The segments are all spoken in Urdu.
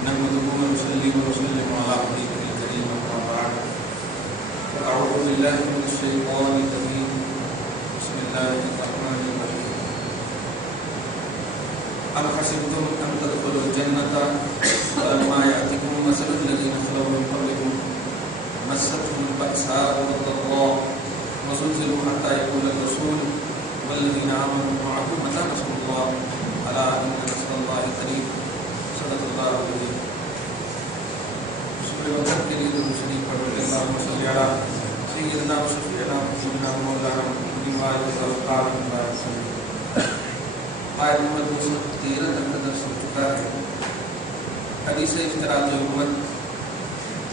نحمده ونصلي ونسلم على حبيبه الكريم أما بعد فأعوذ بالله من الشيطان الرجيم بسم الله الرحمن الرحيم أم حسبتم أن تدخلوا الجنة ولما يأتكم مثل الذين خلوا من قبلكم مستهم البأساء والضراء وزلزلوا حتى يقول الرسول والذين آمنوا معه متى نصر الله ألا إن نصر الله قريب صدق الله العظيم. شکر وطن کے لیے درود شریف پڑھ کے اللہم صلی علی سیدنا و شفیعنا محمد مولانا محمد وعلى آلہ وصحبہ. آیت نمبر 213 تک درس ہو چکا ہے. حدیث اشتراط امت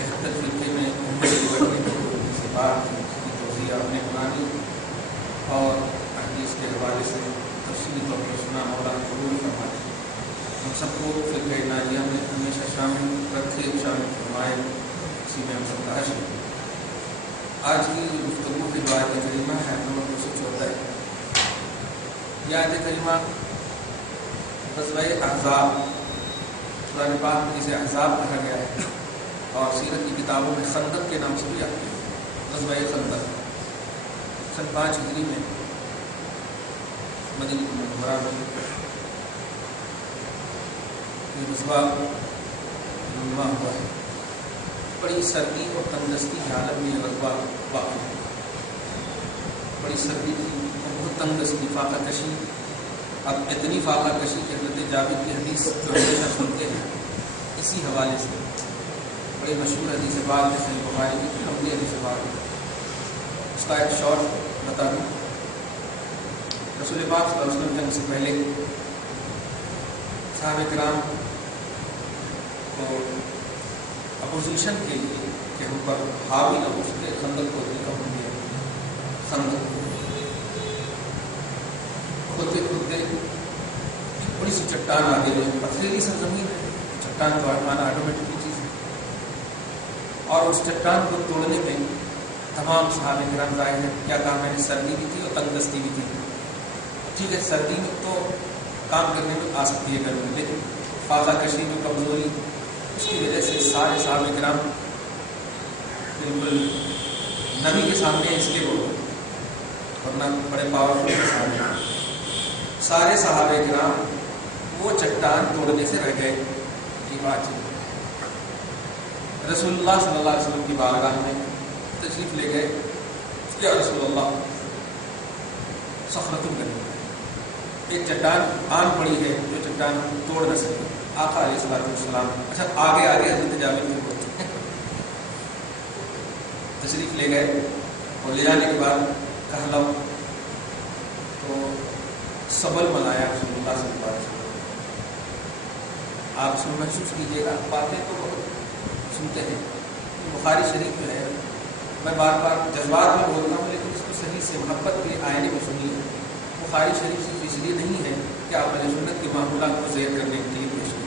73 فرقے میں امت کی بڑھنے سے بات کی توضیح آپ نے بنانی اور حدیث کے حوالے سے تفصیلی طور پر سنا. مولانا قبول فرمائے. ہم سب کو فرقہ ناجیہ میں ہمیشہ شامل رکھے، شامل فرمائے، اسی میں ہم سب کا حشر. آج کی گفتگو کی جو آیت کریمہ ہے نمبر 214. یہ آیت کریمہ غزوہ احزاب، قرآن پاک میں جسے احزاب کہا گیا ہے اور سیرت کی کتابوں میں خندق کے نام سے بھی آتی ہے. غزوہ خندق سن 5 ہجری میں مدینہ منورہ میں یہ غزوہ رونما ہوا ہے. بڑی سردی اور تنگدستی کی حالت میں یہ غزوہ واقع ہوا. بڑی سردی تھی اور بہت تنگدستی، فاقہ کشی. اب اتنی فاقہ کشی کہ حضرت جابر کی حدیث جو ہمیشہ سنتے ہیں اسی حوالے سے بڑی مشہور حدیث بات ہے صحیح بخاری کی، لمبی حدیث بات. اس کا ایک شارٹ بتا دوں. رسول پاک صلی اللہ علیہ وسلم جنگ سے پہلے صحابہ کرام کو اپوزیشن کے لیے کہ ہم پر حاوی نہ ہو سکے خندق کو نکم دیا. خندق کھودتے کھودتے ایک بڑی سی چٹان آگے جو پتھریلی سرزمین ہے، چٹان تو آنا آٹومیٹکلی چیز ہے، اور اس چٹان کو توڑنے میں تمام صحابہ کرام ظاہر ہے کیا کہا میں نے، سردی بھی تھی اور تنگدستی بھی تھی. ٹھیک ہے سردی میں تو کام کرنے میں آ سکتی ہے گرمی، لیکن فاقہ کشی میں کمزوری، اس کی وجہ سے سارے صحابہ کرام بالکل نبی کے سامنے اس کے وہ ورنہ بڑے پاورفل کے سامنے سارے صحابہ کرام وہ چٹان توڑنے سے رہ گئے. یہ بات ہے. رسول اللہ صلی اللہ علیہ وسلم کی بارگاہ میں تشریف لے گئے. یا رسول اللہ صخرۃ الجنہ، ایک چٹان آن پڑی ہے جو چٹان توڑ نہ سکے. آقا علیہ الصلوۃ والسلام اچھا آگے حضرت جابر کے بولتے تشریف لے گئے اور لے جانے کے بعد کہا تو سبل منایا رسول اللہ صلی اللہ علیہ وسلم. آپ سن محسوس کیجیے گا، باتیں تو بہت سنتے ہیں. بخاری شریف جو ہے میں بار بار جذبات میں بولتا ہوں لیکن اس کو صحیح سے محبت کے آئینے میں سنیے. بخاری شریف صرف اس لیے نہیں ہے کہ آپ علیہ سنت کے معمولات کو زیر کرنے کے لیے پیش کریں،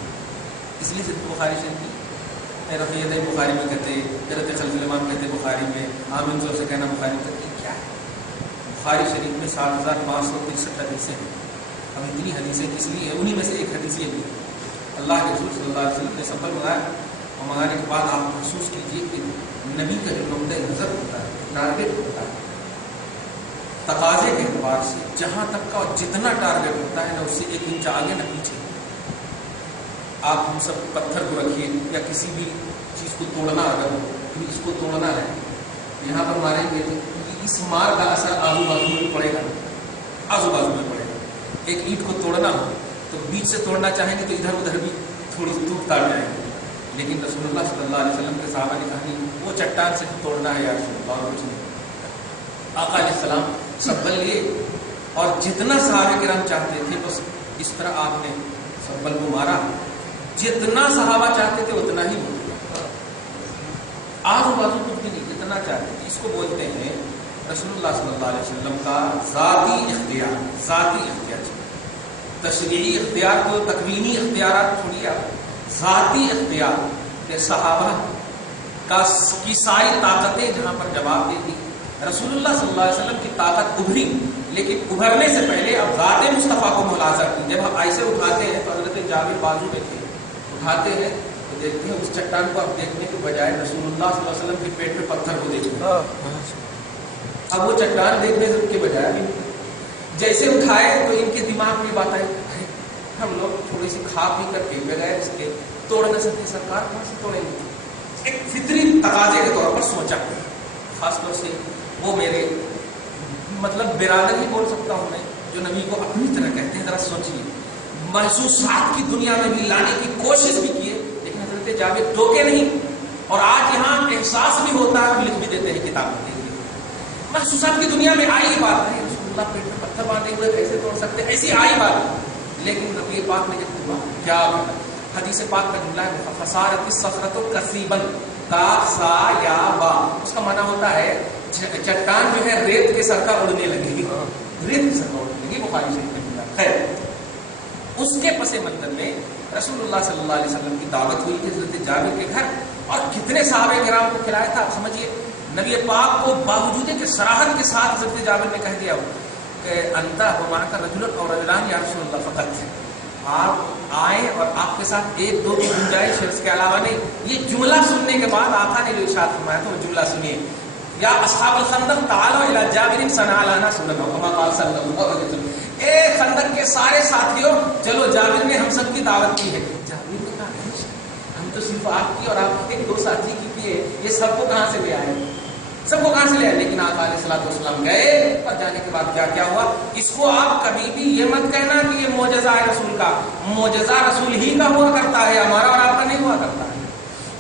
اس لیے صرف بخاری شریف کی رفیت بخاری میں کہتے، حضرت خلف الامام کہتے بخاری میں، عام انصور سے کہنا بخاری میں کہتے. کیا ہے بخاری شریف میں 7,563 حدیثیں ہیں. اب اتنی حدیثیں کس لیے ہیں؟ انہی میں سے ایک حدیث یہ بھی اللہ کے رسول صلی اللہ علیہ وسلم نے سفر منگایا اور منگانے کے بعد آپ محسوس کیجیے کہ نبی کا جو نقطۂ نظر ہوتا ہے، ٹارگیٹ ہوتا ہے تقاضے کے اعتبار سے، جہاں تک کا جتنا ٹارگیٹ ہوتا ہے نہ اس سے 1 انچ آگے نہ پیچھے. آپ ہم سب پتھر کو رکھیے یا کسی بھی چیز کو توڑنا اگر ہو، اس کو توڑنا ہے یہاں پر ماریں گے تو اس مار کا اثر آزو بازو میں پڑے گا، آزو بازو میں پڑے گا. ایک اینٹ کو توڑنا ہو تو بیچ سے توڑنا چاہیں گے تو ادھر ادھر بھی تھوڑی سی ٹوٹ کاٹ جائیں گے. لیکن رسول اللہ صلی اللہ علیہ وسلم کے صحابہ نے کہانی وہ چٹان سے توڑنا ہے یا رسول اللہ اور کچھ نہیں. آقا علیہ السلام سبل لیے اور جتنا صحابہ کرام چاہتے تھے بس اس طرح آپ نے سبل کو مارا. جتنا صحابہ چاہتے تھے اتنا ہی ہوتا، آزو بازو کچھ بھی نہیں، جتنا چاہتے تھے. اس کو بولتے ہیں رسول اللہ صلی اللہ علیہ وسلم کا ذاتی اختیار. ذاتی اختیار تشریعی اختیار کو تکوینی اختیارات چھوڑیے، ذاتی اختیار کہ صحابہ کی ساری طاقتیں جہاں پر جواب دیتی. رسول اللہ صلی اللہ علیہ وسلم کی طاقت ابھری، لیکن ابھرنے سے پہلے اب ذات مصطفیٰ کو ملازہ کی. جب ہم ایسے اٹھاتے ہیں تو حضرت جابر بازو میں تھے، اٹھاتے ہیں تو دیکھتے ہیں اس چٹان کو آپ دیکھنے کے بجائے رسول اللہ صلی اللہ علیہ وسلم کے پیٹ پہ پتھر کو دیکھیں. اب وہ چٹان دیکھنے کے بجائے جیسے اٹھائے تو ان کے دماغ میں بات آئی ہم لوگ تھوڑی سی کھا پی کر کے بغیر اس کے توڑ نہ سکتے, سرکار کہاں سے توڑیں گے. ایک فطری تقاضے کے طور پر سوچا, خاص طور سے وہ میرے مطلب برادر ہی بول سکتا ہوں میں جو نبی کو اپنی طرح کہتے ہیں. ذرا سوچیے, محسوسات کی دنیا میں بھی لانے کی کوشش بھی کیے لیکن حضرت جابر ٹوکے نہیں. اور آج یہاں احساس بھی ہوتا ہے اور لکھ بھی دیتے ہیں کتابوں کے لیے. محسوسات کی دنیا میں آئی بات نہیں, رسول اللہ پیٹ میں پتھر باندھے ہوئے کیسے توڑ سکتے, ایسی آئی بات. لیکن نبی پاک نے جب ہوا کیا حدیث پاک کا جملہ ہے فصارت الصخرۃ کثیبا کاف سا یا با, اس کا معنی ہوتا ہے چٹان جو ہے ریت کے سر کا اڑنے لگی, ریت کے سر کا اڑنے لگی. بخاری شریف کا جملہ. خیر اس کے پس منظر میں رسول اللہ صلی اللہ علیہ وسلم کی دعوت ہوئی کہ حضرت جابر کے گھر, اور کتنے صحابہ کرام کو کھلایا تھا. آپ سمجھیے نبی پاک کو باوجود کہ صراحت کے ساتھ حضرت جابر نے کہہ دیا کہ انت ومعک رجل اور رجلان یا رسول اللہ فقط, آپ آئیں اور آپ کے ساتھ ایک دو کی گنجائش ہے, اس کے علاوہ نہیں. یہ جملہ سننے کے بعد آقا نے جو ارشاد فرمایا تو وہ جملہ سنیے, یا اصحاب الخندق تعالوا الی جابر صنع لنا سننا کما قال صلی اللہ علیہ وسلم. اے خندق کے سارے ساتھیوں چلو, جابر نے ہم سب کی دعوت کی ہے. جابر نے کہا ہم تو صرف آپ کی اور آپ کے دو ساتھی کی کیے, یہ سب کو کہاں سے لے آئے, سب کو کہاں سے لے آئے. لیکن آقا علیہ الصلوۃ والسلام گئے اور جانے کے بعد کیا ہوا. اس کو آپ کبھی بھی یہ مت کہنا کہ یہ معجزہ ہے رسول کا. معجزہ رسول ہی کا ہوا کرتا ہے, ہمارا اور آپ کا نہیں ہوا کرتا ہے.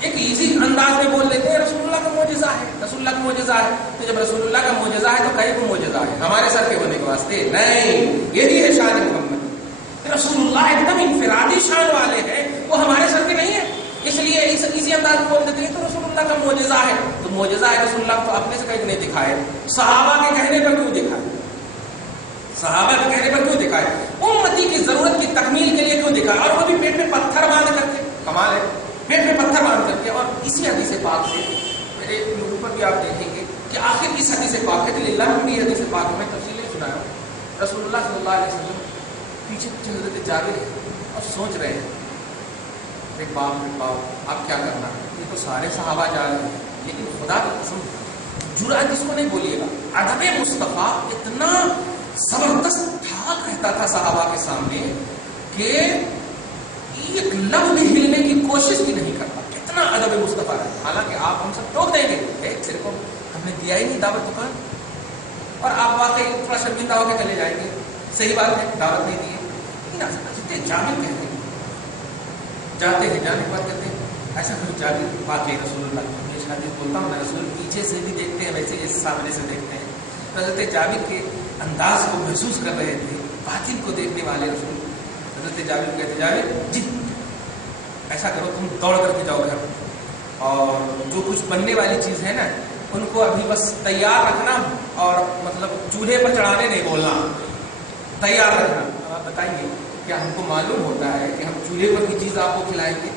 ایک ایزی انداز میں بول لیتے ہیں رسول اللہ کا معجزہ ہے, رسول اللہ کا معجزہ ہے. تو جب رسول اللہ کا معجزہ ہے تو کہیں کو معجزہ ہے ہمارے سر کے ہونے کے واسطے نہیں. یہی ہے شان محمد. رسول اللہ ایک دم انفرادی شان والے ہیں, وہ ہمارے سر کے نہیں ہے. اس لیے اسی انداز میں بول دیتے ہیں تو رسول اللہ کا معجزہ ہے. تو معجزہ ہے رسول اللہ تو اپنے سے کہیں نہیں دکھائے, صحابہ کے کہنے پر کیوں دکھائے, صحابہ کے کہنے پر کیوں دکھائے, امتی کی ضرورت کی تکمیل کے لیے کیوں دکھائے, اور وہ بھی پیٹ میں پتھر باندھ کر کے. کمال ہے, پیٹ میں پتھر باندھ کر کے. اور اسی حدیث پاک سے میرے لوگوں پر بھی آپ دیکھیں گے کہ آخر اس حدیث پاک ہے کہ اللہ نے حدیث پاک میں تفصیل سنایا. رسول اللہ صلی اللہ علیہ وسلم پیچھے پیچھے حضرت جابر ہیں اور سوچ رہے ہیں باپ آپ کیا کرنا ہے. یہ تو سارے صحابہ جا رہے ہیں, لیکن خدا کی قسم جرأت جس کو نہیں بولیے گا, ادب مصطفیٰ اتنا زبردست ٹھاک رہتا تھا صحابہ کے سامنے کہ ایک لب بھی ہلنے کی کوشش بھی نہیں کرتا. اتنا ادب مصطفیٰ ہے. حالانکہ آپ ہم سب ٹوک دیں گے, تیرے کو ہم نے دیا ہی نہیں دعوت دکان, اور آپ واقعی تھوڑا شرمندہ ہو کے چلے جائیں گے. صحیح بات ہے, دعوت نہیں دی ہے. لیکن جامع کہتے ہیں جاتے ہیں, جانے کے بعد کہتے ہیں ایسا کوئی جابر واقعی رسول اللہ کی ہمیشہ جو بولتا ہوں نا, رسول پیچھے سے بھی دیکھتے ہیں ویسے اس سامنے سے دیکھتے ہیں. حضرت جابر کے انداز کو محسوس کر رہے تھے, باطن کو دیکھنے والے رسول. حضرت جابر کہتے جابر جی ایسا کرو تم دوڑ کر کے جاؤ گھر, اور جو کچھ بننے والی چیز ہے نا ان کو ابھی بس تیار رکھنا, اور مطلب چولہے پر چڑھانے نہیں بولنا, تیار رکھنا. آپ بتائیں گے کیا ہم کو معلوم ہوتا ہے کہ ہم چولہے پر کی چیز آپ کو کھلائیں گے؟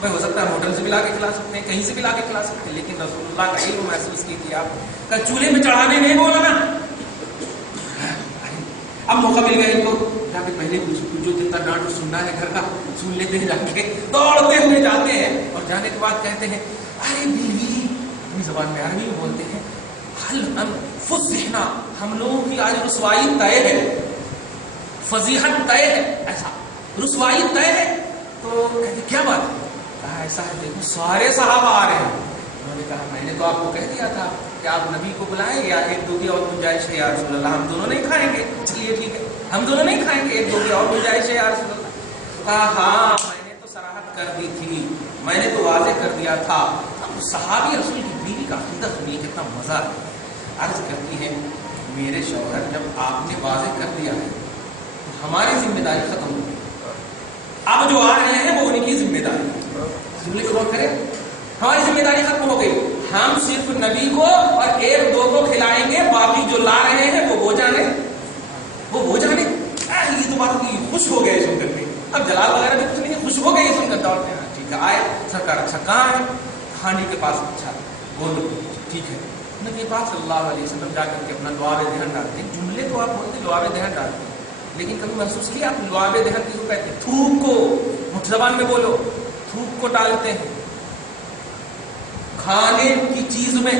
بھائی ہو سکتا ہے ہوٹل سے بھی لا کے کھلا سکتے ہیں, کہیں سے بھی لا کے کھلا سکتے ہیں, لیکن رسول اللہ کا علم محسوس کیجیے آپ کا چولہے میں چڑھانے نہیں بولا نا. اب موقع مل گیا ان کو, جا کے پہلے جو جتنا ڈانٹ سننا ہے گھر کا سن لیتے ہیں, جا کے دوڑتے ہوئے جاتے ہیں, اور جانے کے بعد کہتے ہیں ارے بیوی, اپنی زبان میں عربی میں بولتے ہیں حل فضحنا, ہم لوگوں کی آج رسوائی طے ہے, فضیحت طے ہے, ایسا رسوائی طے ہے. تو کہتے کیا بات ہے؟ کہا ایسا ہے دیکھو سارے صحابہ آ رہے ہیں. انہوں نے کہا میں نے تو آپ کو کہہ دیا تھا کہ آپ نبی کو بلائیں یا ایک دو کی اور گنجائش ہے یا رسول اللہ, ہم دونوں نہیں کھائیں گے. چلیے ٹھیک ہے, ہم دونوں نہیں کھائیں گے, ایک دو کی اور گنجائش ہے یا رسول اللہ. کہا ہاں میں نے تو صراحت کر دی تھی, میں نے تو واضح کر دیا تھا. اب صحابی رسول کی بیوی کا عقیدہ سنیے کتنا مزہ ہے. عرض کرتی ہے میرے شوہر جب آپ نے واضح کر دیا ہے تو ہماری ذمہ داری ختم ہو گئی, اب جو آ رہے ہیں وہ ان کی ذمہ داری جملے کو غور کریں, ہماری ذمہ داری ختم ہو گئی. ہم صرف نبی کو اور ایک دو کو کھلائیں گے, باقی جو لا رہے ہیں وہ جانے, وہ جانے. یہ تو بات خوش ہو گئے سن کر کے, اب جلال وغیرہ بھی کچھ نہیں, خوش ہو گئے سن کر دوڑتے ہیں. ٹھیک ہے آئے سرکار, اچھا کہاں ہے؟ خانی کے پاس. اچھا بولو ٹھیک ہے. نبی پاک صلی اللہ علیہ وسلم جا کر کے اپنا لعاب دہن ڈالتے ہیں. جملے تو آپ بولتے ہیں لعاب دہن ڈالتے ہیں, لیکن کبھی محسوس کیا آپ لعاب دہن کس کو کہتے ہیں؟ تھوک کو, زبان میں بولو تھوک کو ڈالتے ہیں کھانے کی چیز میں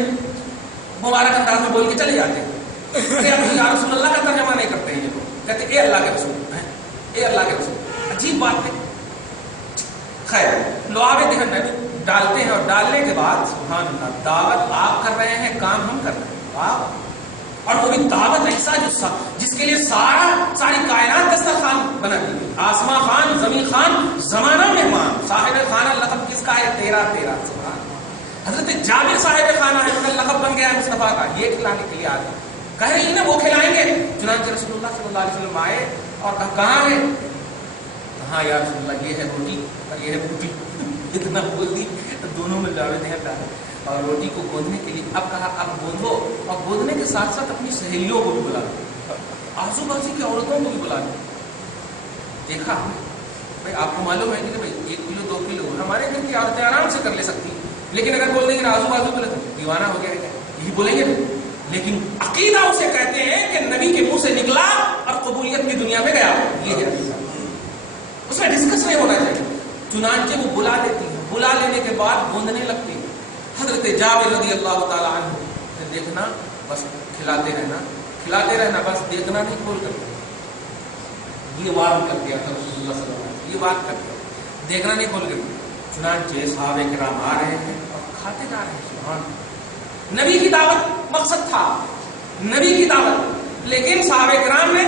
مبارک انداز میں بول کے چلے جاتے ہیں. یا رسول اللہ کا ترجمہ نہیں کرتے ہیں یہ لوگ, کہتے اے اللہ کے رسول, اے اللہ کے رسول. عجیب بات ہے. خیر, لعاب دہن ڈالتے ہیں اور ڈالنے کے بعد سبحان اللہ, دعوت آپ کر رہے ہیں, کام ہم کر رہے ہیں. آپ اور وہ بھی دعوت ایسا جس کے لیے ساری کائنات دسترخوان بنا دی. آسماں خان, زمین خان, زمانہ مہمان, صاحب خانہ لقب کس کا ہے؟ تیرا. سبحان. حضرت جابر صاحب خانہ ہے, ان کا لقب بن گیا ہے مصطفیٰ کا. یہ کھلانے کے لیے آ گئے, کہہ رہے ہیں نا وہ کھلائیں گے. چنانچہ رسول اللہ صلی اللہ علیہ وسلم آئے اور کہا کہاں ہے؟ کہاں یا رسول اللہ یہ ہے روٹی اور یہ ہے بوٹی. اتنا بول دی دونوں میں لڑے ہیں اور روٹی کو گوندنے کے لیے اب کہا اب گوندو, اور گوندنے کے ساتھ ساتھ اپنی سہیلیوں کو بھی بلا دو, آزو بازو کی عورتوں کو بھی بلا دو. دیکھا بھائی آپ کو معلوم ہے کہ بھائی 1 کلو 2 کلو ہمارے گھر کی عورتیں آرام سے کر لے سکتی, لیکن اگر بول دیں گے آزو بازو بولے تو دیوانہ ہو گیا, یہی بولیں گے. لیکن عقیدہ اسے کہتے ہیں کہ نبی کے منہ سے نکلا اور قبولیت کی دنیا میں گیا. یہ ہے اس میں ڈسکس نہیں ہونا چاہیے. چنانچہ وہ بلا لیتی ہے, بلا لینے کے بعد گوندنے لگتی ہے. حضرت جابر رضی اللہ تعالی عنہ سے دیکھنا بس, کھلاتے رہنا بس, دیکھنا نہیں, کھول کر یہ وعدہ کر دیا تھا رسول اللہ صلی اللہ علیہ وسلم, یہ بات کر دیا, دیکھنا نہیں, کھول کر. چنانچہ صحابہ کرام آ رہے ہیں اور کھاتے جا رہے ہیں. سبحان. نبی کی دعوت مقصد تھا, نبی کی دعوت, لیکن صحابہ کرام نے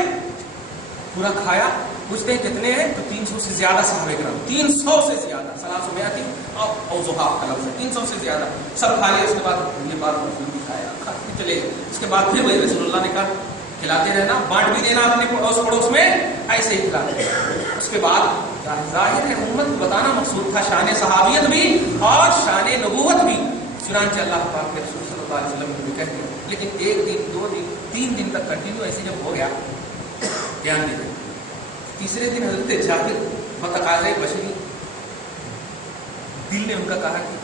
پورا کھایا. پوچھتے ہیں کتنے ہیں تو 300 سے زیادہ صحابہ کرام, 300 سے زیادہ, 300 اور زحاف کا لفظ ہے, 300 سے زیادہ سب کھا لیا. اس کے بعد یہ بات رسول نے کھایا, کھاتے چلے گئے. اس کے بعد پھر وہی رسول اللہ نے کہا کھلاتے رہنا, بانٹ بھی دینا اپنے پڑوس میں, ایسے ہی کھلاتے رہنا. اس کے بعد ظاہر ہے امت کو بتانا مقصود تھا, شان صحابیت بھی اور شان نبوت بھی. چنانچہ اللہ پاک کے رسول صلی اللہ علیہ وسلم نے بھی کہہ دیا. لیکن 1 دن 2 دن 3 دن تک کنٹینیو ایسے جب ہو گیا, دھیان دیجیے, تیسرے دن حضرت جابر بتقاضۂ بشری دل نے ان کا کہا کہ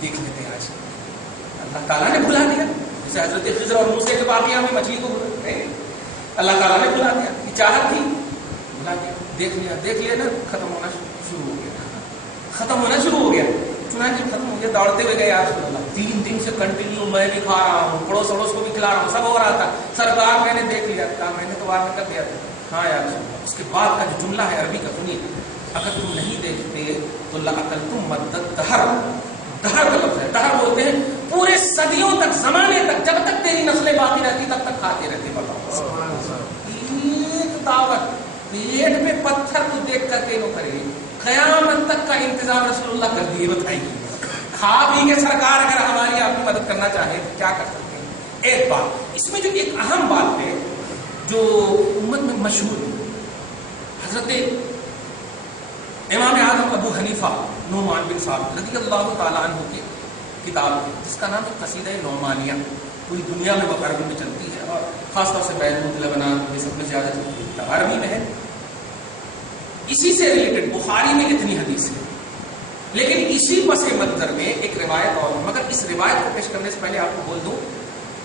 دیکھ لیتے ہیں آج, اللہ تعالیٰ نے بلا دیا. جیسے حضرت خضر اور موسیٰ کے واقعہ میں مچھلی کو اللہ تعالیٰ نے بلا دیا, یہ چاہت تھی, بلا دیا. دیکھ لیا نا, ختم ہونا شروع ہو گیا. چنانچہ ختم ہو گیا, دوڑتے ہوئے گئے یا رسول اللہ, 3 دن سے کنٹینیو میں بھی کھا رہا ہوں, پڑوس کو بھی کھلا رہا ہوں, سب ہو رہا تھا. سرکار میں نے دیکھ لیا, کہا میں نے تو بار میں کر دیا تھا. ہاں یا رسول اللہ. اس کے بعد کا جو جملہ ہے عربی کا سنیے, اگر تم نہیں دیکھتے تو لأکلتم مدت دہر. دہر کا لفظ ہے, دہر بولتے ہیں پورے صدیوں تک, زمانے تک, جب تک تیری نسلیں باقی رہتی تب تک کھاتے رہتے. بتاؤ, ایک دعوت پیٹ پہ پتھر کو دیکھ کر کے نو کرے, قیامت تک کا انتظام رسول اللہ کر دیے. بتائیے, کھا پی کے سرکار اگر ہماری آپ کی مدد کرنا چاہے تو کیا کر سکتے ہیں. ایک بات اس میں جو ایک اہم بات ہے جو امت میں مشہور ہے, حضرت امام اعظم ابو حنیفہ نعمان بن ثابت رضی اللہ تعالیٰ عنہ کی کتاب ہے جس کا نام ہے قصیدہ نعمانیہ. پوری دنیا میں وہ عربی میں چلتی ہے اور خاص طور سے بیروت, لبنان, یہ سب میں زیادہ چلتی ہے, عربی میں ہے. اسی سے ریلیٹڈ بخاری میں اتنی حدیث ہے, لیکن اسی پس منظر میں ایک روایت اور, مگر اس روایت کو پیش کرنے سے پہلے آپ کو بول دوں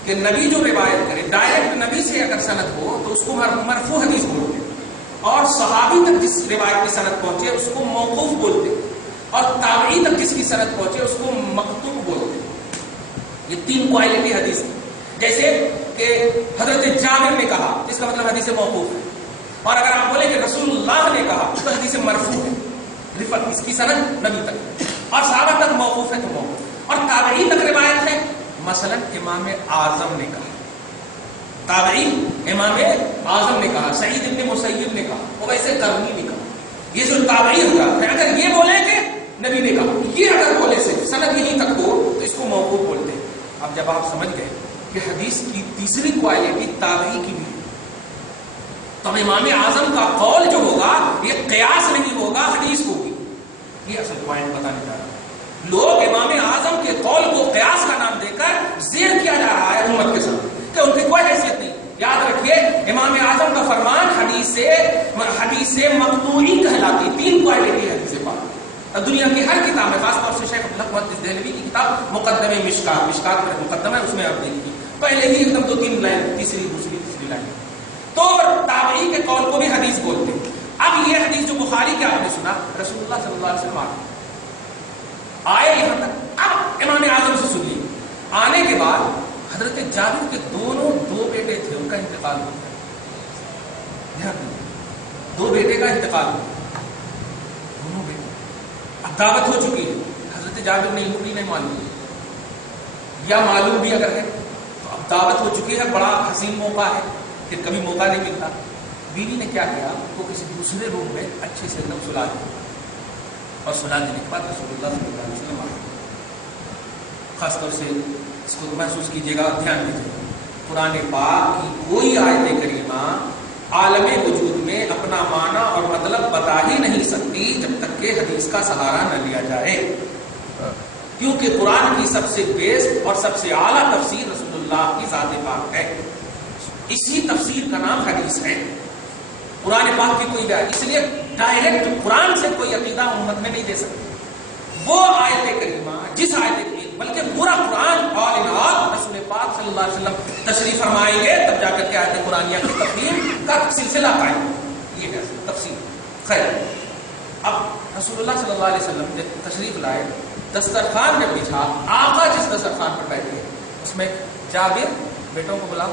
کہ نبی جو روایت کرے ڈائریکٹ نبی سے اگر سند ہو تو اس کو مرفوع حدیث بولتے ہیں, اور صحابی تک جس روایت کی سند پہنچے اس کو موقوف بولتے ہیں, اور تابعی تک جس کی سند پہنچے اس کو مقطوع بولتے ہیں. یہ 3 کوالٹی حدیث ہے. جیسے کہ حضرت جابر نے کہا, اس کا مطلب حدیث موقوف ہے, اور اگر آپ بولیں کہ رسول اللہ نے کہا تو حدیث مرفوع ہے, رفت اس کی سند نبی تک, اور صحابہ تک موقوف ہے تو موقوف, اور تابعی تک روایت ہے. مثلا امام اعظم نے کہا, تابعی امام اعظم نے کہا, سعید ابن مسیب نے کہا, وہ ویسے کرنی نے کہا. یہ جو تابعی ہوگا, اگر یہ بولے کہ نبی نے کہا, یہ اگر بولے سے سند یہیں تک ہو تو اس کو موقوف بولتے ہیں. اب جب آپ سمجھ گئے کہ حدیث کی تیسری کوالٹی تابعی کی بھی, تو امام اعظم کا قول جو ہوگا یہ قیاس نہیں ہوگا, حدیث ہوگی. یہ اصل پوائنٹ بتانے جا رہا ہے. لوگ امام اعظم کے قول کو قیاس کا نام دے کر زیر کیا جا رہا ہے امت کے ساتھ کہ ان کی کوئی حیثیت نہیں. یاد رکھیے امام اعظم کا فرمان حدیث مقطوعی کہلاتی. 3 کوالٹی حدیث پاک دنیا کی ہر کتاب میں, خاص طور سے شیخ عبدالحق دہلوی کی کتاب مقدمہ مشکات پر مقدمہ ہے, اس میں آپ دیکھیے پہلے ہی ایک 2-3 لائن, تیسری دوسری لائن. تو تابعی کے قول کو بھی حدیث بولتے ہیں. اب یہ حدیث جو بخاری کے آپ نے سنا، رسول اللہ صلی اللہ علیہ وسلم آئے یہاں تک، اب امام اعظم سے سنیے. آنے کے بعد حضرت جابر کے دو بیٹے تھے، ان کا انتقال ہو گیا. دو بیٹے کا انتقال ہو گیا، دونوں بیٹے. اب دعوت ہو چکی ہے، حضرت جابر نے بھی نہیں معلوم، یا معلوم بھی اگر ہے تو اب دعوت ہو چکی ہے، بڑا حسین موقع ہے، پھر کبھی موقع نہیں ملتا. بیوی نے کیا کیا، وہ کسی دوسرے روم میں اچھے سے ایک سلا دیا، اور سلا دینے کے بعد رسول اللہ صلی اللہ علیہ وسلم آئے. خاص طور سے اس کو محسوس کیجیے گا، دھیان دیجیے گا، قرآن پاک کی کوئی آیت کریمہ عالم وجود میں اپنا معنی اور مطلب بتا ہی نہیں سکتی جب تک کہ حدیث کا سہارا نہ لیا جائے، کیونکہ قرآن کی سب سے بیسٹ اور سب سے اعلیٰ تفسیر رسول اللہ کی ذات پاک ہے. اسی تفسیر کا نام حدیث ہے. قرآن پاک کی کوئی بات، اس لیے ڈائریکٹ قرآن سے کوئی عقیدہ امت میں نہیں دے سکتے. وہ آیت کریمہ جس آیت کی، بلکہ پورا قرآن اور انعام رسول پاک صلی اللہ علیہ وسلم تشریف فرمائیں گے تب جا کر کے آیت قرآنیہ کی تفسیر کا سلسلہ قائم. یہ ہے تفسیر. خیر، اب رسول اللہ صلی اللہ علیہ وسلم جب تشریف لائے، دسترخوان جب بچھا، آقا جس دسترخوان پر بیٹھے اس میں جابر بیٹوں کو بلا،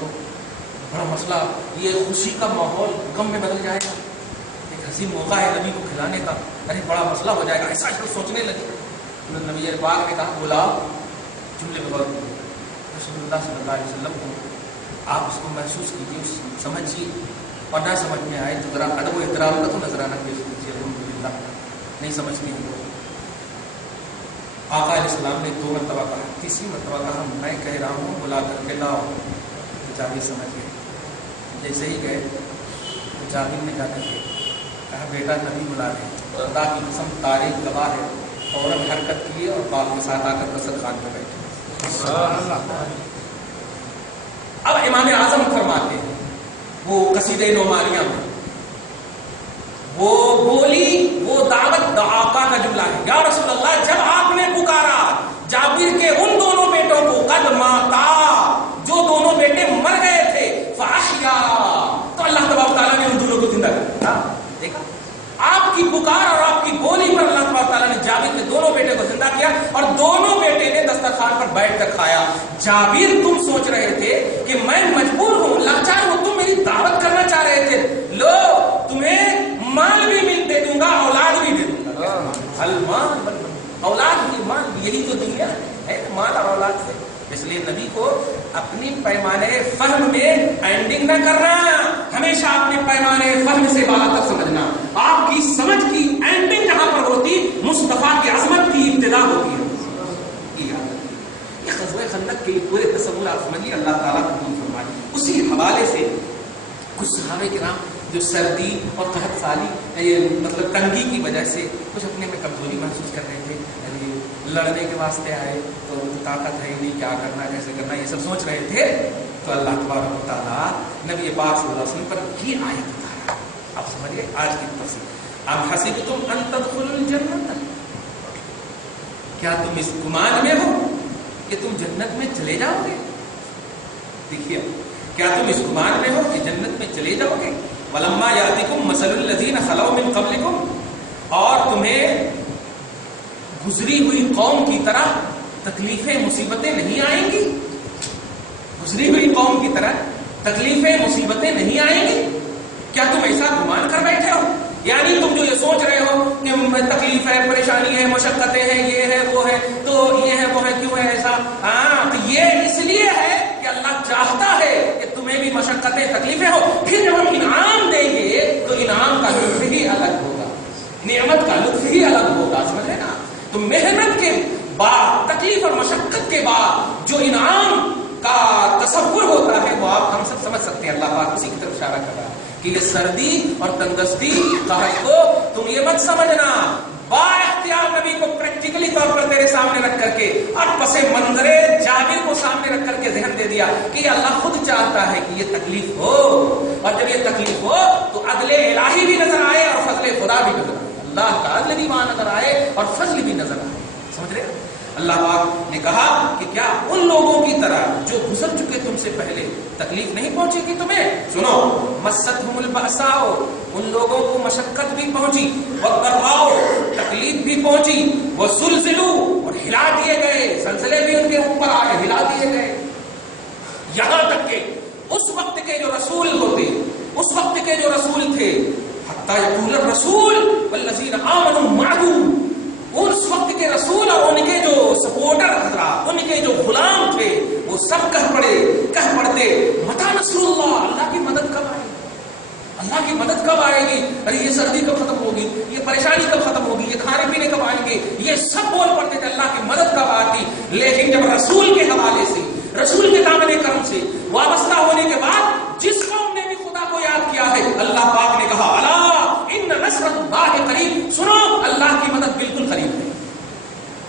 تو بڑا مسئلہ، یہ خوشی کا ماحول غم میں بدل جائے گا، ایک حسین موقع ہے نبی کو کھلانے کا، ارے بڑا مسئلہ ہو جائے گا، ایسا سوچنے لگے. نبی پاک نے کہا بولا جملے میں غور کیجیے، رسول اللہ صلی اللہ علیہ وسلم کو آپ اس کو محسوس کیجیے، سمجھیے، اور نہ سمجھ میں آئے تو ذرا ادب و احترام کا تو نذرانہ پیش کیجیے. الحمدللہ نہیں سمجھتی ہے. آقا علیہ السلام نے 2 مرتبہ کہا، تیسری مرتبہ کہا میں کہہ رہا ہوں بلا کر کے لاؤ. جابر سمجھ گئے. جیسے ہی گئے تو جابر نے جا کر کے کہا بیٹا نبی بلا رہے ہیں، خدا کی قسم تاریخ گواہ ہے. فوراً حرکت کیے اور باپ کے ساتھ آ کر دسترخوان پہ بیٹھے. اب امام اعظم فرماتے ہیں، وہ قصیدہ نعمانیہ میں وہ بولی، وہ دعوت آقا کا جملہ ہے، یا رسول اللہ جب آپ نے پکارا جابر کے ان دونوں بیٹوں کو، قد ماتا، جو دونوں بیٹے مر گئے تھے، فاحیا، تو اللہ تبارک تعالیٰ نے ان دونوں کو زندہ کیا. دیکھا آپ کی پکار اور آپ کی بولی پر اللہ تبارک تعالیٰ نے جابر کے دونوں بیٹے کو زندہ کیا، اور دونوں بیٹے نے دسترخوان پر بیٹھ کر کھایا. جابر تم سوچ رہے تھے کہ میں مجبور ہوں، لاچار ہوں، تم میری دعوت کرنا چاہ رہے تھے، لو تمہیں مال بھی دے دوں گا، اولاد بھی دے دوں گا. المال اولاد بھی، مال بھی، یہی تو دنیا ہے، مال اور اولاد سے. اس لیے نبی کو اپنی پیمانے فہم میں اینڈنگ نہ کرنا، ہمیشہ اپنے پیمانے فہم سے بالا تک سمجھنا. آپ کی سمجھ کی اینڈنگ جہاں پر ہوتی، مصطفیٰ کی عظمت کی ابتدا ہوتی ہے. یہ غزوہ خندق کے پورے تصور آپ سمجھیے، اللہ تعالیٰ قبول فرمائے. اسی حوالے سے کچھ صحابہ کرام جو سردی اور قحط سالی، یہ مطلب تنگی کی وجہ سے کچھ اپنے میں کمزوری محسوس کر رہے تھے، لڑنے کے واسطے آئے تو طاقت ہے نہیں، کیا کرنا کیسے کرنا، یہ سب سوچ رہے تھے. تو اللہ تبارک و تعالیٰ نبی پاک صلی اللہ علیہ وسلم پر یہ آیت اتارا. آپ سمجھیے آج کی تفسیر، ام حسبتم ان تدخلوا الجنہ، کیا تم اس گمان میں ہو کہ تم جنت میں چلے جاؤ گے؟ دیکھیے، کیا تم اس گمان میں ہو کہ جنت میں چلے جاؤ گے؟ ولما یاتکم مثل الذین خلوا من قبلکم، اور تمہیں گزری ہوئی قوم کی طرح تکلیفیں مصیبتیں نہیں آئیں گی. گزری ہوئی قوم کی طرح تکلیفیں مصیبتیں نہیں آئیں گی. کیا تم ایسا گمان کر بیٹھے ہو؟ یعنی تم جو یہ سوچ رہے ہو کہ تکلیف ہے، پریشانی ہے، مشقتیں ہیں، یہ ہے وہ ہے، تو یہ ہے وہ ہے، کیوں ہے ایسا؟ ہاں، تو یہ اس لیے ہے کہ اللہ چاہتا ہے کہ تمہیں بھی مشقتیں تکلیفیں ہو. پھر جب ہم انعام دیں گے تو انعام کا لطف ہی الگ ہوگا، نعمت کا لطف ہی الگ ہوگا. سمجھے نا؟ تو محنت کے بعد، تکلیف اور مشقت کے بعد جو انعام کا تصور ہوتا ہے وہ آپ ہم سب سمجھ سکتے ہیں. اللہ پاک اسی کی طرف اشارہ کر رہا ہے کہ یہ سردی اور تندرستی کو تم یہ مت سمجھنا. با اختیار نبی کو پریکٹیکلی طور پر تیرے سامنے رکھ کر کے اور پس منظر جابر کو سامنے رکھ کر کے ذہن دے دیا کہ اللہ خود چاہتا ہے کہ یہ تکلیف ہو، اور جب یہ تکلیف ہو تو عدل الہی بھی نظر آئے اور فضل خدا بھی نظر آئے. اللہ کا عدل بھی وہاں نظر آئے اور فضل بھی نظر آئے. سمجھ رہے؟ اللہ پاک نے کہا کہ کیا ان لوگوں کی طرح جو گزر چکے تم سے پہلے تکلیف نہیں پہنچی کی تمہیں؟ سنو، مستہم البأساء، ان لوگوں کو مشقت بھی پہنچی، والضراء، تکلیف بھی پہنچی، وزلزلوا، اور ہلا دیے گئے، زلزلے بھی ان کے اوپر آئے، ہلا دیے گئے، یہاں تک کہ اس وقت کے جو رسول ہوتے، اس وقت کے جو رسول تھے، حتی یقول الرسول والذین آمنوا معہ، اس وقت کے رسول اور ان کے جو سپورٹر حضرات، ان کے جو غلام تھے، وہ سب کہہ پڑتے متی نصر اللہ، اللہ کی مدد کب آئے گی، اللہ کی مدد کب آئے گی، ارے یہ سردی کب ختم ہوگی، یہ پریشانی کب ختم ہوگی، یہ کھانے پینے کب آئیں گے، یہ سب بول پڑتے تھے اللہ کی مدد کب آتی. لیکن جب رسول کے حوالے سے، رسول کے دامن کرم سے وابستہ ہونے کے بعد جس قوم نے بھی خدا کو یاد کیا ہے، اللہ پاک نے کہا الا ان نصر اللہ قریب، سنو اللہ کی مدد بالکل قریب ہے.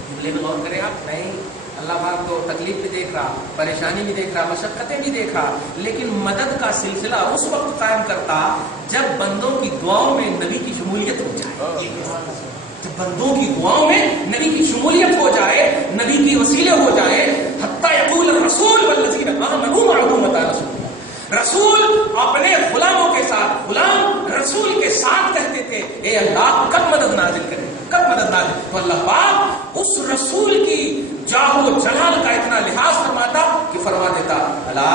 جملے میں غور کریں آپ. نہیں، اللہ پاک تو تکلیف بھی دیکھ رہا، پریشانی بھی دیکھ رہا، مشقتیں بھی دیکھ رہا، لیکن مدد کا سلسلہ اس وقت قائم کرتا جب بندوں کی دعاؤں میں نبی کی شمولیت ہو جائے. جب بندوں کی دعاؤں میں نبی کی شمولیت ہو جائے، نبی کی وسیلے ہو جائے. حتی یقول الرسول والذین آمنوا معہ متی نصر اللہ، رسول اپنے غلاموں کے ساتھ، غلام رسول کے ساتھ کہتے تھے اے اللہ کب مدد نازل کرے گا، کب مدد نازل. تو اللہ پاک اس رسول کی جاہ و جلال کا اتنا لحاظ فرماتا کہ فرما دیتا الا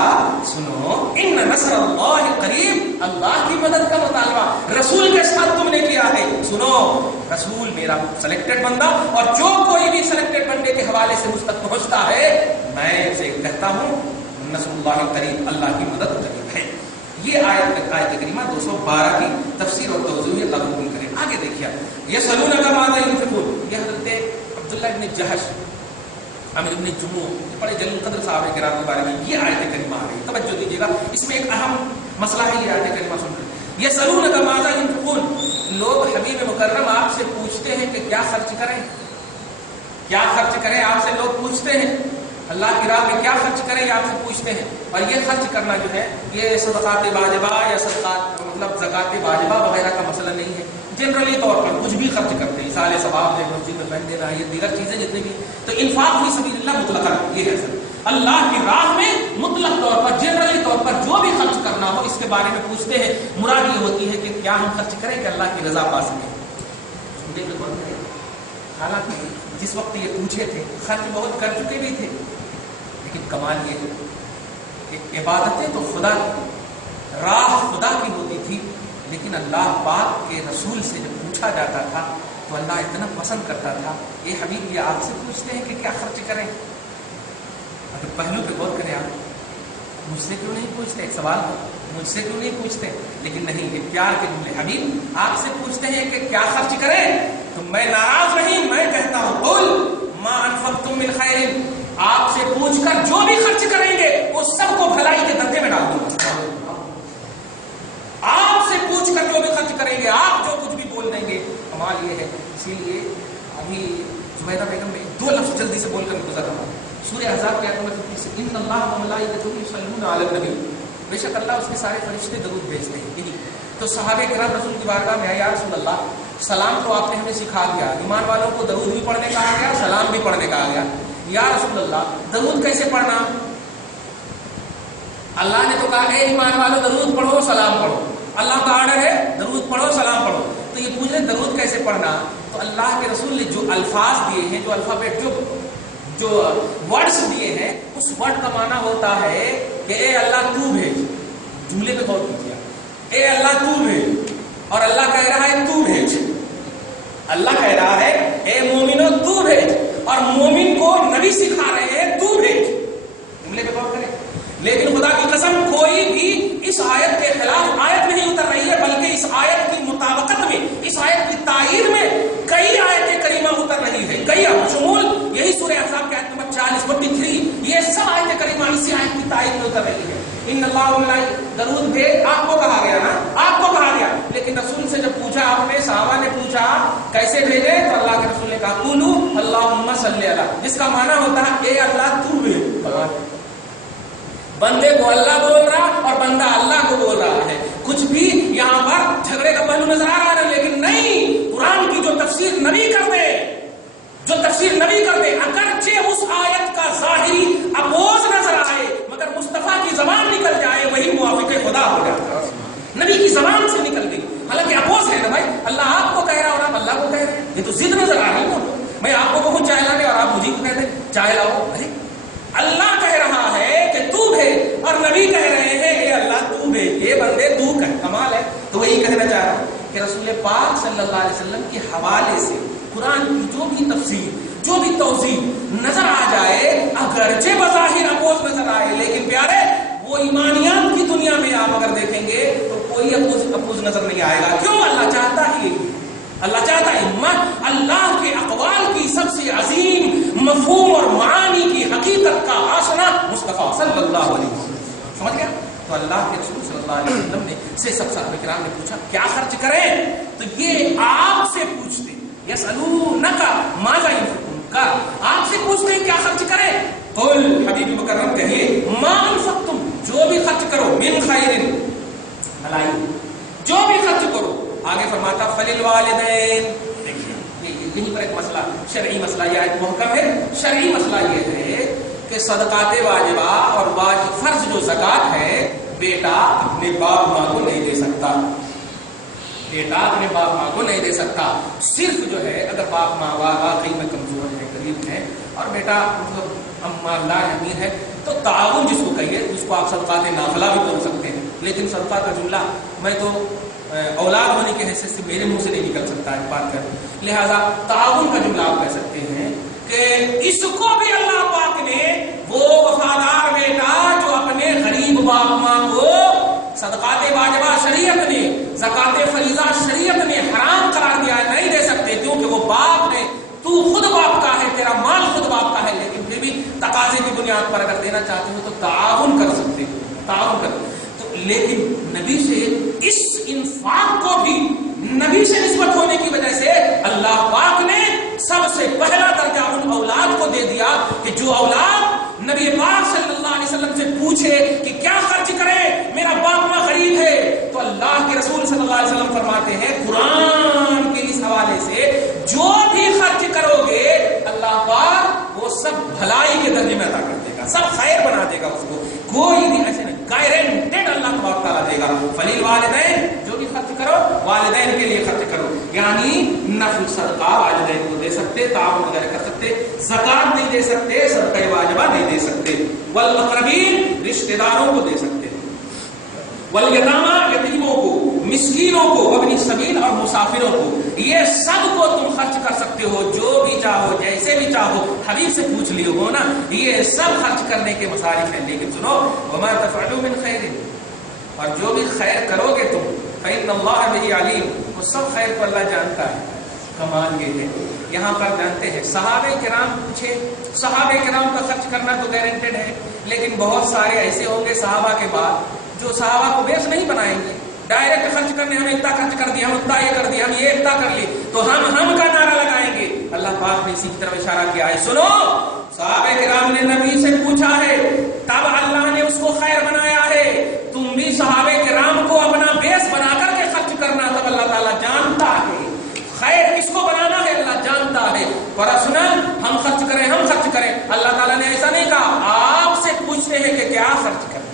سنو ان نصر اللہ قریب، اللہ کی مدد کا مطالبہ رسول کے ساتھ تم نے کیا ہے. سنو، رسول میرا سلیکٹڈ بندہ، اور جو کوئی بھی سلیکٹڈ بندے کے حوالے سے مجھ تک پہنچتا ہے، میں اسے کہتا ہوں نصر اللہ قریب، اللہ کی مدد قریب ہے. یہ آیت کریمہ 212 کی تفسیر اور توضیح اللہ قبول کرے. آگے دیکھیے، یسألونک ماذا ينفقون، یہ حضرت عبداللہ ابن جہش عامر ابن جموع بڑے جلیل القدر صحابہ کرام کے بارے میں یہ آیت کریمہ آ رہی ہے. توجہ دیجیے گا، اس میں ایک اہم مسئلہ ہے. یہ آیت کریمہ سن کر یسألونک ماذا ينفقون، لوگ حبیب مکرم آپ سے پوچھتے ہیں کہ کیا خرچ کریں، کیا خرچ کریں. آپ سے لوگ پوچھتے ہیں اللہ کی راہ میں کیا خرچ کریں، یہ آپ سے پوچھتے ہیں. اور یہ خرچ کرنا جو ہے یہ صدقات واجبہ یا صدقات مطلب زکات واجبہ وغیرہ کا مسئلہ نہیں ہے. جنرلی طور پر کچھ بھی خرچ کرتے ہیں، سال ثواب دے، مسجد میں پہن دینا، یہ دیگر چیزیں جتنی بھی، تو انفاق فی سبیل اللہ مطلقاً یہ ہے سر اللہ کی راہ میں مطلق طور پر، جنرلی طور پر جو بھی خرچ کرنا ہو اس کے بارے میں پوچھتے ہیں. مراد یہ ہوتی ہے کہ کیا ہم خرچ کریں کہ اللہ کی رضا پا سکیں. حالانکہ جس وقت یہ پوچھے تھے خرچ بہت کر چکے بھی تھے، لیکن کمال یہ ہے کہ عبادتیں تو خدا کی راہ خدا کی ہوتی تھی، لیکن اللہ پاک کے رسول سے جب پوچھا جاتا تھا تو اللہ اتنا پسند کرتا تھا. اے حبیب یہ آپ سے پوچھتے ہیں کہ کیا خرچ کریں. اگر پہلو پہ غور کریں آپ، مجھ سے کیوں نہیں پوچھتے، ایک سوال ہے مجھ سے کیوں نہیں پوچھتے، لیکن نہیں، یہ پیار کے جملے. حبیب آپ سے پوچھتے ہیں کہ کیا خرچ کریں، تو میں ناراض نہیں، میں کہتا ہوں قل ما انفقتم من خیر، آپ سے پوچھ کر جو بھی خرچ کریں گے وہ سب کو بھلائی کے دھندے میں ڈال دوں گا. آپ سے پوچھ کر جو بھی خرچ کریں گے، آپ جو کچھ بھی بول دیں گے. کمال یہ ہے، اسی لیے ابھی زبیدہ بیگم میں 2 لفظ جلدی سے بول کر گزر رہا ہوں. سورہ احزاب کی آیت نمبر 30 ان اللہ و ملائکتہ یصلون علی النبی، بے شک اللہ اس کے سارے فرشتے درود بھیجتے ہیں. یہی تو صحابہ کرام رسول کی بارگاہ میں یا رسول اللہ سلام تو آپ نے ہمیں سکھا دیا، ایمان والوں کو درود بھی پڑھنے کا آ گیا، سلام بھی پڑھنے کا آ گیا. یا رسول اللہ درود کیسے پڑھنا؟ اللہ نے تو کہا اے ایمان والوں درود پڑھو سلام پڑھو، اللہ کا آرڈر ہے درود پڑھو سلام پڑھو. تو یہ پوچھ رہے درود کیسے پڑھنا؟ تو اللہ کے رسول نے جو الفاظ دیے ہیں، جو الفابیٹ، جو ورڈز دیے ہیں، اس ورڈ کا معنی ہوتا ہے کہ اے اللہ تو بھیج. جملے پہ غور کیجیے، اے اللہ تو بھیج، اور اللہ کہہ رہا ہے تو بھیج. اللہ کہہ رہا ہے اے مومنو تو بھیج، اور مومن کو نبی سکھا رہے ہیں تو بھیج. جملے پہ غور کریں. لیکن خدا کی قسم کوئی بھی اس آیت کے خلاف آیت نہیں اتر رہی ہے، بلکہ اس آیت کی مطابقت میں، اس آیت کی تائید میں کئی آیتیں کریمہ اتر رہی ہے. کئی شمول یہی سورہ احزاب کی آیت نمبر 40 43، یہ سب آیتیں کریمہ اسی آیت کی تائید میں اتر رہی ہے. ان اللہ و ملائکتہ درود بھیج، آپ کو کہا گیا نا، آپ کو کہا گیا. لیکن رسول سے جب پوچھا آپ نے، صحابہ نے پوچھا کیسے بھیجے، تو اللہ کے رسول نے کہا قولوا اللہم صلی علی، جس کا معنی ہوتا ہے اے اللہ تو بھیج. بندے کو اللہ بول رہا اور بندہ اللہ کو بول رہا ہے. کچھ بھی یہاں پر جھگڑے کا پہلو نظر آ رہا ہے، لیکن نہیں، قرآن کی جو تفسیر نبی کر دے، جو تفسیر نبی کر دے، اگرچہ کی زبان سے نکل گئی. حالانکہ اپوز ہے نا بھائی, اللہ آپ کو کہہ رہا اور آپ اللہ کو کہہ رہے ہیں. یہ تو ضد نظر آ رہی ہے. میں آپ کو کہوں چائے لانے اور آپ مجھے کو کہہ دیں چائے لاؤ. ارے اللہ کہہ رہا ہے کہ تو بھیج, اور نبی کہہ رہے ہیں اے اللہ تو بھیج. یہ بندے تو کر, کمال ہے. تو وہی کہنا چاہ رہا ہوں کہ رسول پاک صلی اللہ علیہ وسلم کے حوالے سے قرآن کی جو بھی تفسیر, جو بھی توضیح نظر آ جائے, اگرچہ بظاہر اپوز نظر آئے, لیکن پیارے وہ ایمانیات کی دنیا میں آپ اگر دیکھیں گے تو کوئی اپوز نظر نہیں آئے گا. کیوں؟ اللہ چاہتا ہی یہی, اللہ چاہتا ہے اللہ کے اقوال کی سب سے عظیم مفہوم اور معانی کی حقیقت کا آشنا مصطفیٰ صلی اللہ علیہ وسلم. سمجھ گیا؟ تو اللہ کے رسول صلی اللہ علیہ وسلم نے سے سب صحابہ کرام نے پوچھا کیا خرچ کریں, تو یہ آپ سے پوچھتے یسألونک ماذا ينفقون, کا آپ سے پوچھتے ہیں کیا خرچ کریں. قل, حبیب مکرم کہیے, ما انفقتم, جو بھی خرچ کرو, من خیر, بھلائی, جو بھی خرچ کرو. آگے فرماتا فللوالدین. دیکھیے یہیں پر ایک مسئلہ, شرعی مسئلہ, یہ ایک محکم ہے. شرعی مسئلہ یہ ہے کہ صدقات واجبہ اور واجب فرض جو زکات ہے, بیٹا اپنے باپ ماں کو نہیں دے سکتا. بیٹا اپنے باپ ماں کو نہیں دے سکتا. صرف جو ہے اگر باپ ماں واقعی میں کمزور ہے, غریب ہے, اور بیٹا مطلب مالدار امیر ہے, تو تعاون جس کو کہیے, جس کو آپ صدقات نافلہ بھی بول سکتے ہیں, لیکن صدقہ کا جملہ میں تو اولاد ہونے کے حیثیت سے میرے منہ سے نہیں نکل سکتا ہے بات کر, لہذا تعاون کا جملہ آپ کہہ سکتے ہیں کہ اس کو بھی اللہ پاک نے وہ وفادار بیٹا جو اپنے غریب باپ ماں کو صدقات واجبہ شریعت نے, زکات فریضہ شریعت نے حرام قرار دیا ہے, نہیں دے سکتے کیونکہ وہ باپ ہے, تو خود باپ کا ہے, تیرا مال خود باپ کا ہے, لیکن پھر بھی تقاضے کی بنیاد پر اگر دینا چاہتے ہو تو تعاون کر سکتے ہو, تعاون کر. تو لیکن نبی سے اس انفاق کو بھی نبی سے نسبت ہونے کی وجہ سے اللہ پاک نے سب سے پہلا درجہ ان اولاد کو دے دیا کہ جو اولاد نبی پاک صلی اللہ علیہ وسلم سے پوچھے کہ کیا خرچ کرے, میرا باپ ماں غریب ہے, تو اللہ کے رسول صلی اللہ علیہ وسلم فرماتے ہیں قرآن کے اس حوالے سے جو بھی خرچ کرو گے اللہ پاک وہ سب بھلائی کے درجے میں عطا کر دے گا, سب خیر بنا دے گا اس کو, کوئی بھی ایسے نہیں, گارنٹیڈ اللہ تبارک تعالیٰ دے گا. فلیل والدین, جو بھی خرچ کرو والدین کے لیے خرچ کرو, یعنی نفل صدقہ والدین کو دے سکتے, تعاون وغیرہ کر سکتے, زکات نہیں دے سکتے, صدقہ واجبہ نہیں دے سکتے, والاقربین, رشتہ داروں کو دے سکتے, والیتامى, یتیموں کو, مسکینوں کو, وابن السبیل, اور مسافروں کو, یہ سب کو تم خرچ کر سکتے ہو, جو بھی چاہو, جیسے بھی چاہو. حبیب سے پوچھ لیو ہو نا, یہ سب خرچ کرنے کے مصارف ہیں, لیکن سنو وما تفعلوا من خیر, اور جو بھی خیر کرو گے تم, فإن اللہ بہ علیم, وہ سب خیر کو اللہ جانتا ہے. کمال یہ ہے, یہاں پر جانتے ہیں صحابہ کرام پوچھے, صحابہ کرام کا خرچ کرنا تو گارنٹیڈ ہے, لیکن بہت سارے ایسے ہوں گے صحابہ کے بعد جو صحابہ کو بیس نہیں بنائیں گے, ڈائریکٹ خرچ کرنے, ہم اتنا خرچ کر دیا, ہم اتنا یہ کر دیا, ہم یہ اتنا کر لی, تو ہم کا نعرہ لگائیں گے. اللہ پاک نے اسی کی طرف اشارہ کیا ہے. سنو, صحابہ کرام نے نبی سے پوچھا ہے, تب اللہ نے اس کو خیر بنایا ہے. تم بھی صحابہ کرام کو اپنا بیس بنا کر کے خرچ کرنا, تب اللہ تعالیٰ جانتا ہے خیر کس کو بنانا ہے, اللہ جانتا ہے. اور سنا, ہم خرچ کریں, ہم خرچ کریں, اللہ تعالیٰ نے ایسا نہیں کہا, آپ سے پوچھتے ہیں کہ کیا خرچ کریں.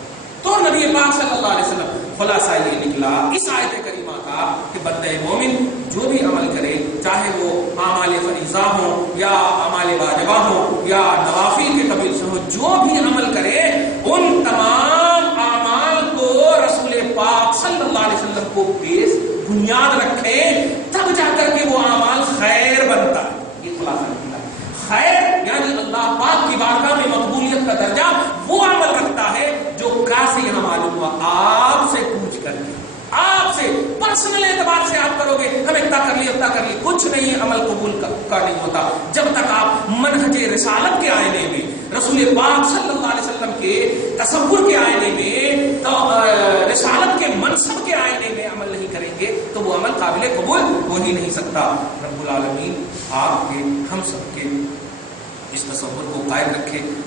تو نبی پاک صلی اللہ علیہ وسلم خلاصہ یہ نکلا اس آیت کریمہ کا کہ بندہ مومن جو بھی عمل کرے, چاہے وہ اعمال فریضہ ہو یا اعمال واجبہ ہو یا نوافل کے قبیل سے ہو, جو بھی عمل کرے ان تمام اعمال کو رسول پاک صلی اللہ علیہ وسلم کو بیس بنیاد رکھے, تب جا کر کے وہ اعمال خیر بنتا ہے. یہ خلاصہ نکلا. خیر یعنی اللہ پاک کی بارگاہ میں مقبولیت کا درجہ وہ عمل رکھتا ہے جو کیسے یہاں معلوم ہوا, آپ سے پوچھ کر کے, آپ سے پرسنل اعتبار سے آپ کرو گے, ہم اتنا کر لی اتنا کر لی, کچھ نہیں, عمل قبول کا نہیں ہوتا جب تک آپ منہج رسالت کے آئینے میں, رسول پاک صلی اللہ علیہ وسلم کے تصور کے آئینے میں, رسالت کے منصب کے آئینے میں عمل نہیں کریں گے تو وہ عمل قابل قبول ہو ہی نہیں سکتا. رب العالمین آپ کے, ہم سب کے اس تصور کو قائم رکھے.